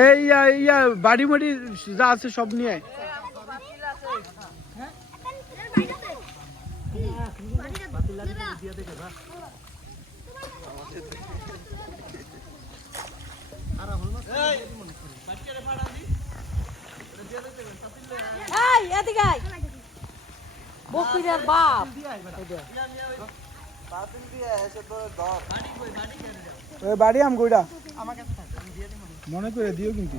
এই ইয়া ইয়া বাড়ি মাড়ি যা আছে সব নিয়ে বাপ। ওই বাড়ি আম কইরা। মনে করে দিও কিন্তু।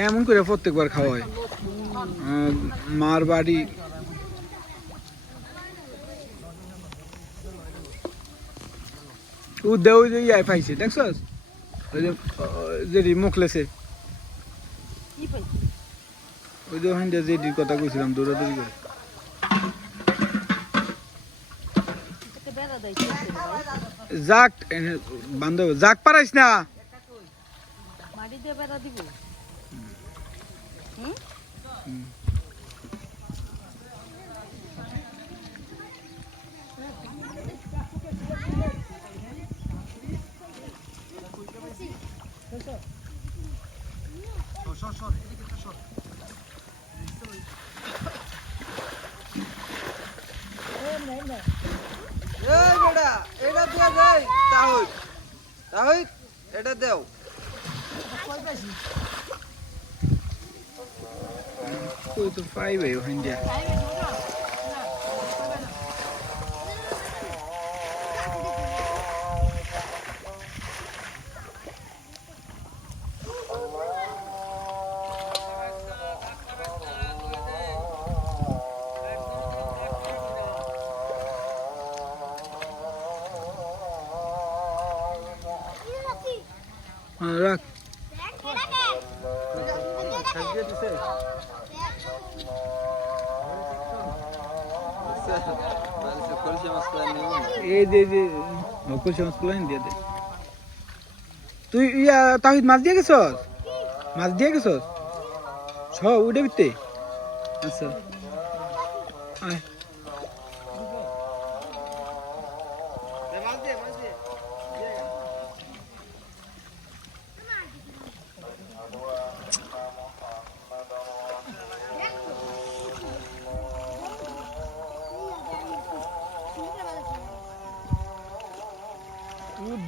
এমন করে প্রত্যেকবার খাওয়া হয় আহ, মার বাড়ি। ও দেও যে ইয়াই পাইছে দেখছস? ওই যে যেটি মুখলেছে কি ওই যে ওখান দিয়ে যেটির কথা কইছিলাম দৌড়াদৌড়ি করে। একটা বেড়া দেয় কি আছে রে ভাই? যাক এনে বান্ধব যাক পারাইস না? মাটি দিয়ে বেড়া দিব। এই বেটা এটা দিয়া যাই তাহলে তাহলে এটা দেও ওই তো পাইবে ওখান দিয়ে রাখ। করে নিব এই যে যে নকুল সমাজ প্লান দিয়ে দে। তুই ইয়া তাহিদ, মাছ দিয়ে গেছস? মাছ দিয়ে গেছস? ছ, উঠে বিতে আচ্ছা। আয়।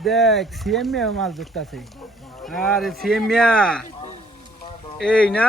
দেখ সিএমিয়া মাছ ধরতেছে আরে সিএমিয়া এই না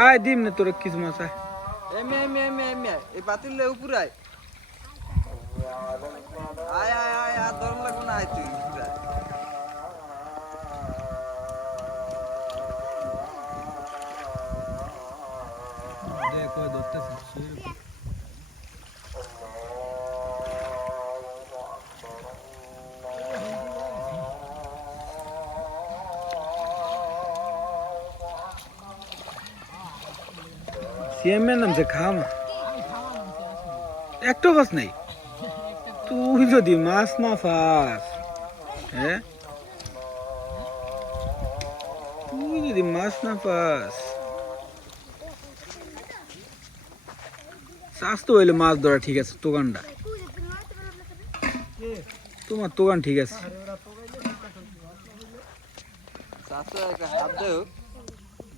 আয় দিম না তোর কিছু মাছ আয় এমে এমে এমে এমে এই পাতিল লে উপরে আয়। আয় আয় আয় আর দরম লাগবে না আয় তুই সিএমের নাম সে খামা একটা মাছ নেই তুই যদি মাছ না পাস হ্যাঁ তুই যদি মাছ না পাস স্বাস্থ্য হইলে মাছ ধরা ঠিক আছে তোগানটা তোমার তোগান ঠিক আছে একটা হাত দেখবা